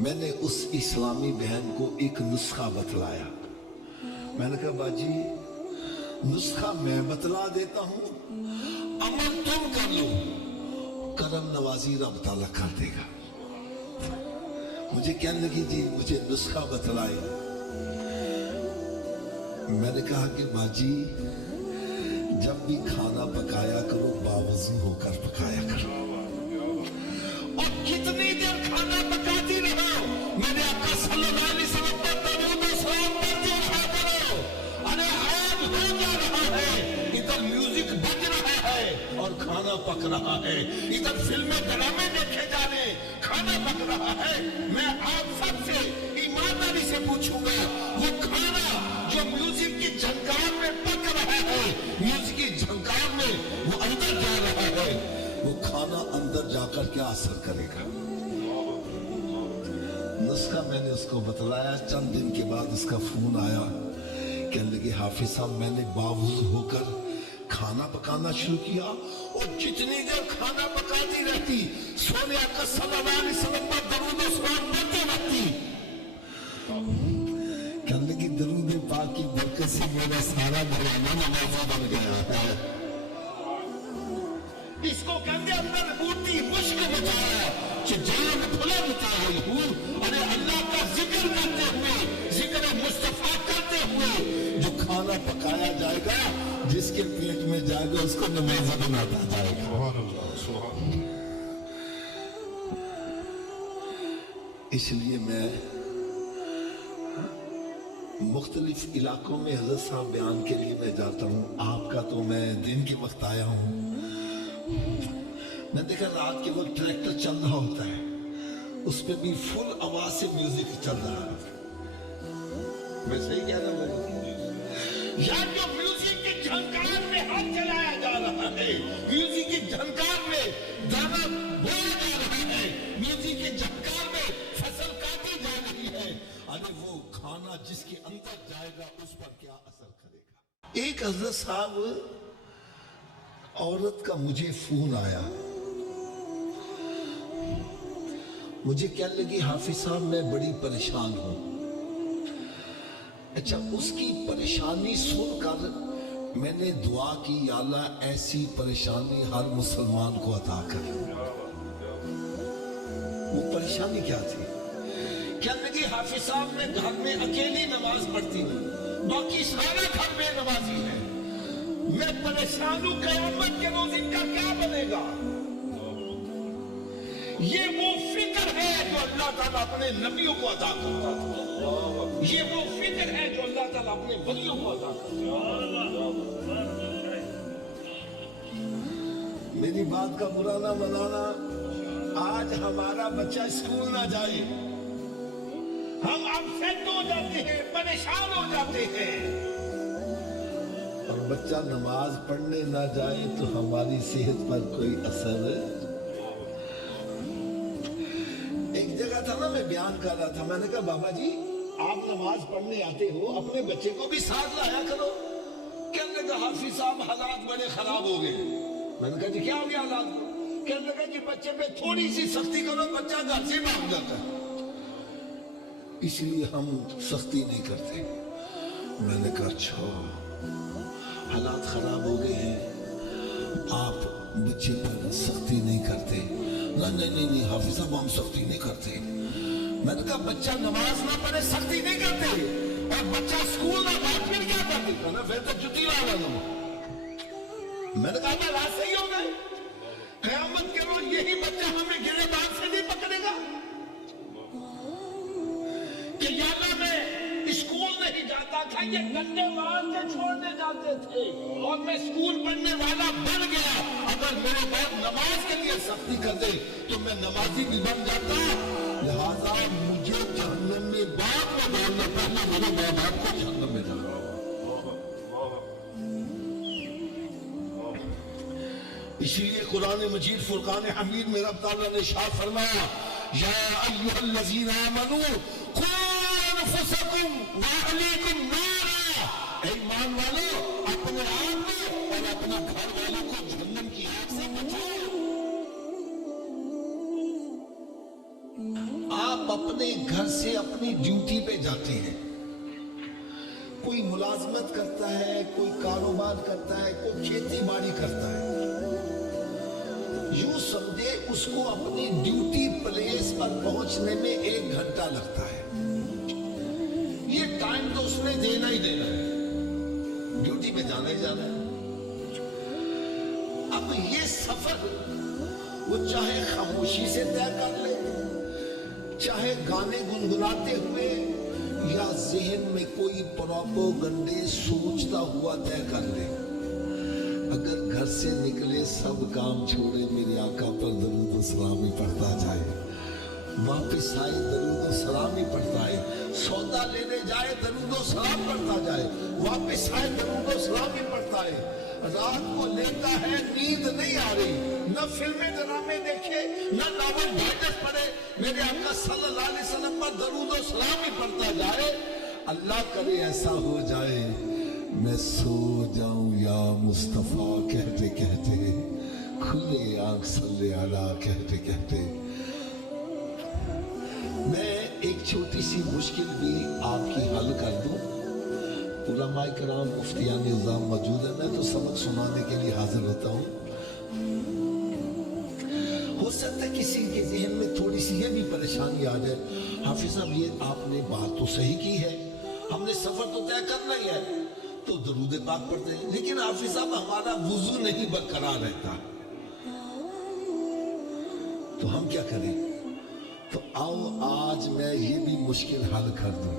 میں نے اس اسلامی بہن کو ایک نسخہ بتلایا. میں نے کہا باجی نسخہ میں بتلا دیتا ہوں، عمل تم کر لو، کرم نوازی رب تعالیٰ کر دے گا. مجھے کہنے لگی جی مجھے نسخہ بتلائے. میں نے کہا کہ باجی جب بھی کھانا پکایا کرو باوضو ہو کر پکایا کرو، اور کتنی دیر کھانا پکاتی رہو میرے آقا صلی اللہ علیہ وسلم پر درود و سلام پڑھتے رہا کرو. ارے آج ہو جا رہا ہے، ادھر میوزک بج رہا ہے اور کھانا پک رہا ہے، ادھر فلمیں ڈرامے دیکھے جا رہے ہیں، کھانا پک رہا ہے. میں آپ سب سے ایمانداری سے پوچھوں گا وہ کھانا جو میوزک کی جھنکار میں پک رہا ہے، میوزک کی جھنکار میں وہ اندر جا رہا ہے، وہ کھانا اندر جا کر کیا اثر کرے گا؟ نسخہ میں نے اس کو بتلایا. چند دن کے بعد اس کا فون آیا، کہنے لگے حافظ صاحب میں نے باوضو ہو کر کھانا پکانا شروع کیا اور جتنی دیر کھانا پکاتی رہتی سونے آقا صلی اللہ علیہ وسلم پر درود و سلام پڑھتی رہتی. کہنے لگی درود پاک کی برکت سے میرا سارا گھرانا نمازی بن گیا ہے. اس کو کہتے اندر بوٹی مشک بچایا کہ جان پھلا بتا رہی ہوں. ارے اللہ کا ذکر کرتے ہوئے، ذکر مصطفیٰ کرتے ہوئے جو کھانا پکایا جائے گا، جس کے پیٹ میں جائے گا اس کو نمازی بناتا جائے گا. اس لیے میں مختلف علاقوں میں حضرت صاحب بیان کے لیے میں جاتا ہوں. آپ کا تو میں دن کے وقت آیا ہوں. میں دیکھا رات کے وقت ٹریکٹر چل رہا ہوتا ہے، اس پہ بھی فل آواز سے میوزک چل رہا ہے. میں صحیح کہہ رہا ہوں؟ یا جو میوزک کی جھنکار میں ہاتھ چلایا جا رہا ہے، میوزک کی جھنکار میں دانا بویا جا رہا ہے، میوزک کی جھنکار میں فصل کاٹی جا رہی ہے، ارے وہ کھانا جس کے اندر جائے گا اس پر کیا اثر کرے گا؟ ایک حضرت صاحب عورت کا مجھے فون آیا، مجھے کہنے لگی حافظ صاحب میں بڑی پریشان ہوں. اچھا اس کی پریشانی سن کر میں نے دعا کی یا اللہ ایسی پریشانی ہر مسلمان کو عطا کر. وہ پریشانی کیا تھی؟ کہنے لگی حافظ صاحب میں گھر میں اکیلی نماز پڑھتی ہوں، باقی سارا گھر بے نمازی ہے، میں پریشان ہوں قیامت کے روز ان کا کیا بنے گا؟ یہ وہ فکر ہے جو اللہ تعالیٰ اپنے نبیوں کو عطا کرتا تھا، یہ وہ فکر ہے جو اللہ تعالیٰ اپنے ولیوں کو عطا کرتا ہے. میری بات کا برا نہ منانا، آج ہمارا بچہ اسکول نہ جائے ہم اپسیٹ ہو جاتے ہیں، پریشان ہو جاتے ہیں، اور بچہ نماز پڑھنے نہ جائے تو ہماری صحت پر کوئی اثر. ایک جگہ تھا نا میں بیان کر رہا تھا، میں نے کہا بابا جی آپ نماز پڑھنے آتے ہو اپنے بچے کو بھی ساتھ لایا کرو. کہنے لگا حافظ صاحب حالات بڑے خراب ہو گئے. میں نے کہا جی کیا ہو گیا حالات کو؟ کہنے لگا جی بچے پہ تھوڑی سی سختی کرو بچہ گھر سے بھاگ جاتا ہے، اس لیے ہم سختی نہیں کرتے. میں نے کہا اچھا حالات خراب ہو گئے ہیں آپ بچے پر سختی نہیں کرتے؟ نہیں حافظ صاحب ہم سختی نہیں کرتے. میں نے کہا بچہ نماز نہ پڑھے سختی نہیں کرتے، اور بچہ اسکول نہ بات پھر کیا کرتے؟ پھر تو جتی لا لوں. میں نے کہا میں رات صحیح ہو گئے، قیامت کے روز یہی بچہ ہمیں گرے بات سے نہیں پکڑے گا کہ یا اللہ میں اسکول نہیں جاتا تھا، یہ گندے مار کے چھوڑنے جاتے تھے اور میں اسکول پڑھنے والا بن گیا. اگر میرے باپ نماز کے لیے سختی کر دے تو میں نمازی بھی بن جاتا. لہذا مجھے جہنم میں باپ میں ڈالنا پڑنا، میرے ماں باپ کو جہنم میں ڈالنا. اسی لیے قرآن مجید فرقان حمید میں رب تعالیٰ نے ارشاد فرمایا یا ایھا الذین آمنوا قوا انفسکم واہلیکم نارا. اے ایمان والو اپنے آپ کو اور اپنے گھر والوں کو جہنم کی آگ سے بچاؤ. آپ اپنے گھر سے اپنی ڈیوٹی پہ جاتے ہیں، کوئی ملازمت کرتا ہے، کوئی کاروبار کرتا ہے، کوئی کھیتی باڑی کرتا ہے، یوں سمجھے اس کو اپنی ڈیوٹی پلیس پر پہنچنے میں 1 گھنٹہ لگتا ہے۔ یہ ٹائم تو اس نے دینا ہی دینا ہے، ڈیوٹی پہ جانا ہی جانا ہے۔ اب یہ سفر وہ چاہے خاموشی سے طے کر لے، چاہے گانے گنگناتے ہوئے، یا ذہن میں کوئی پروپیگنڈے سوچتا ہوا طے کر لے، اگر گھر سے نکلے سب کام چھوڑے میرے آقا پر درود و سلام ہی پڑھتا جائے، واپس آئے درود و سلام ہی پڑھتا ہے، سودا لینے جائے درود و سلام پڑھتا جائے، واپس آئے درود و سلام ہی پڑھتا ہے، رات کو لیتا ہے نیند نہیں آ رہی، نہ فلمیں ڈرامے دیکھے، نہ ناول ڈائجسٹ پڑھے، میرے آقا صلی اللہ علیہ وسلم پر درود و سلام ہی پڑھتا جائے۔ اللہ کرے ایسا ہو جائے میں سو جاؤں یا مصطفیٰ کہتے کہتے، کھلے آنکھ صلی اللہ کہتے کہتے۔ میں ایک چھوٹی سی مشکل بھی آپ کی حل کر دوں، علماء کرام مفتیان نظام موجود ہیں، میں تو سبق سنانے کے لیے حاضر ہوتا ہوں۔ ہو سکتا ہے کسی کے ذہن میں تھوڑی سی یہ بھی پریشانی آ جائے، حافظ صاحب یہ آپ نے بات تو صحیح کی ہے، ہم نے سفر تو طے کرنا ہی ہے تو درود پاک پڑھتے ہیں، لیکن حافظ صاحب ہمارا وضو نہیں برقرار رہتا، تو ہم کیا کریں؟ تو آؤ آج میں یہ بھی مشکل حل کر دوں،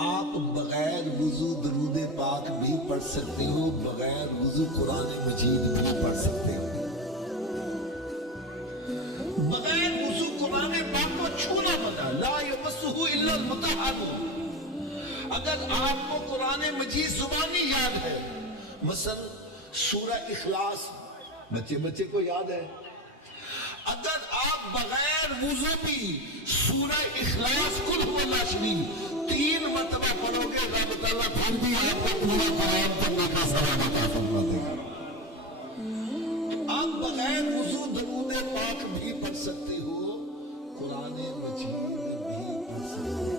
آپ بغیر وضو درود پاک بھی پڑھ سکتے ہو، بغیر وضو قرآن مجید بھی پڑھ سکتے ہو، بغیر وضو قرآن پاک کو چھونا منع، لا یمسہ الا المطہرون۔ اگر آپ کو قرآن مجید زبانی یاد ہے، مثلا سورہ اخلاص بچے کو یاد ہے، اگر آپ بغیر وضو بھی سورہ اخلاص قل هو اللہ شریف 3 مرتبہ پڑھو گے، رب تعالیٰ پھر بھی آپ کو پورا قرآن پڑھنے کا ثواب عطا فرما دے گا۔ آپ بغیر وضو درود پاک بھی پڑھ سکتے ہو، قرآن مجید بھی پڑھ سکتے ہو۔